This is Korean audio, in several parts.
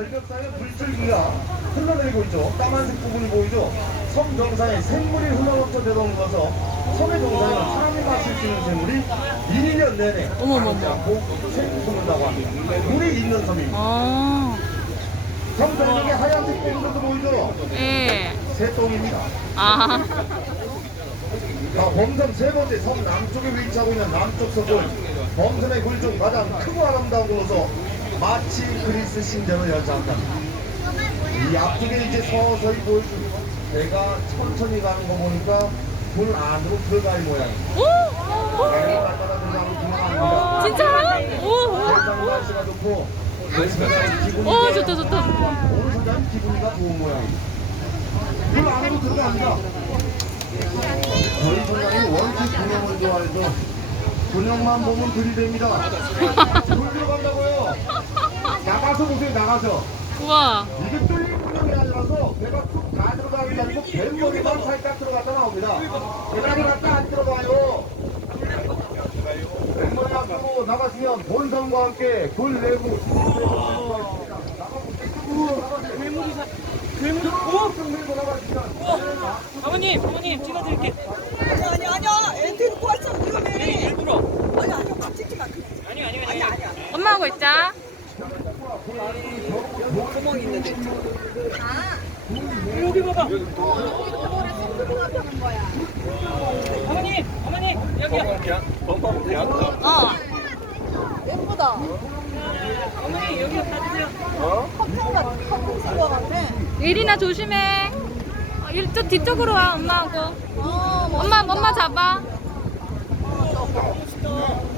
절벽상에 물줄기가 흘러내리고 있죠. 까만색 부분이 보이죠. 섬 정상에 샘물이 흘러넘쳐 내려오면서 섬의 정상에는 사람이 마실 수 있는 샘물이 1년 내내 어머머머. 않고 샘솟는다고 합니다. 물이 있는 섬입니다. 아, 섬 정상에 하얀색 똥들도 보이죠. 예. 새똥입니다. 아, 자, 범섬 세 번째 섬 남쪽에 위치하고 있는 남쪽 섬은 범섬의 굴중 가장 크고 아름다운 곳으로서 마치 그리스 신전을 연상합니다. 이 앞쪽에 이제 서서히 보여주는 배가 천천히 가는 거 보니까 물 안으로 들어갈. 오! 갔다가 들어갑니다. 진짜? 오! 날씨가 좋고 기분이가 오, 좋다, 좋다. 오른손잡이 기분이가 좋은. 물 안으로 들어갑니다. 저희 손장이 원체 군용을 좋아해서 군용만 보면 들이댑니다. 물 들어간다고요. 나가서. 우와. 이게 뚫린 군용이 아니라서 배가 툭다 들어가는 게 아니고 뱃머리만 살짝 들어갔다 나옵니다. 배가 갔다 안 들어가요. 뱃머리 앞으로 나가시면 본성과 함께 굴 내부 아버님, 아버님 찍어드릴게. 아니 아니 아니야 애한테 놓고 왔어 위험해 일부러. 아니 아니야 밥 찍지 마 그냥 아니 아니 아니 아니. 아니야 엄마 하고 있자. 구멍 있는데 여기 봐봐. 어머니, 어머니 여기요. 어. 예쁘다 어머니 여기 봐주세요. 커튼 같은 커튼 쓴거 같아 예린아 조심해. 어, 이쪽 뒤쪽으로 와 엄마하고. 어 엄마 엄마 잡아.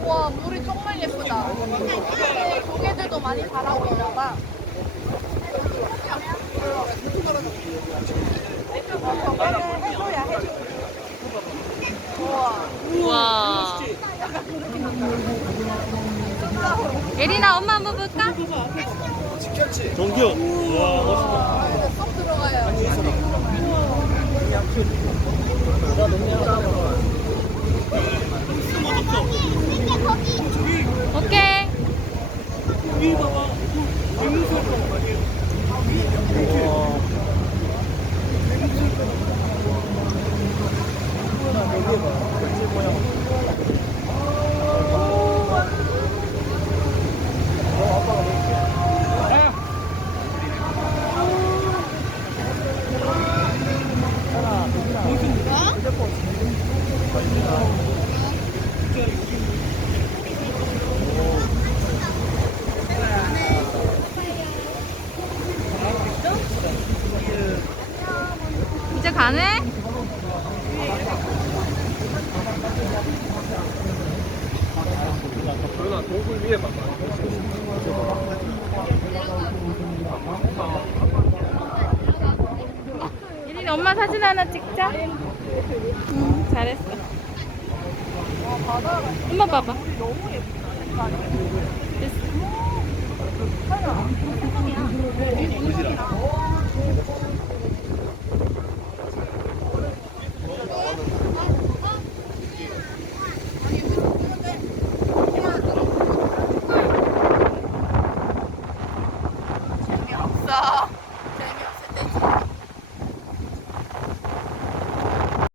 와 물이 정말 예쁘다. 근데 조개들도 많이 자라고 있나 봐. 우와. 예린아 엄마 한번 볼까? 쏙 들어가요. 오케이. 여기 봐봐. 가네? 예린이 엄마 사진 하나 찍자. 응, 잘했어. 엄마 봐봐. 됐어.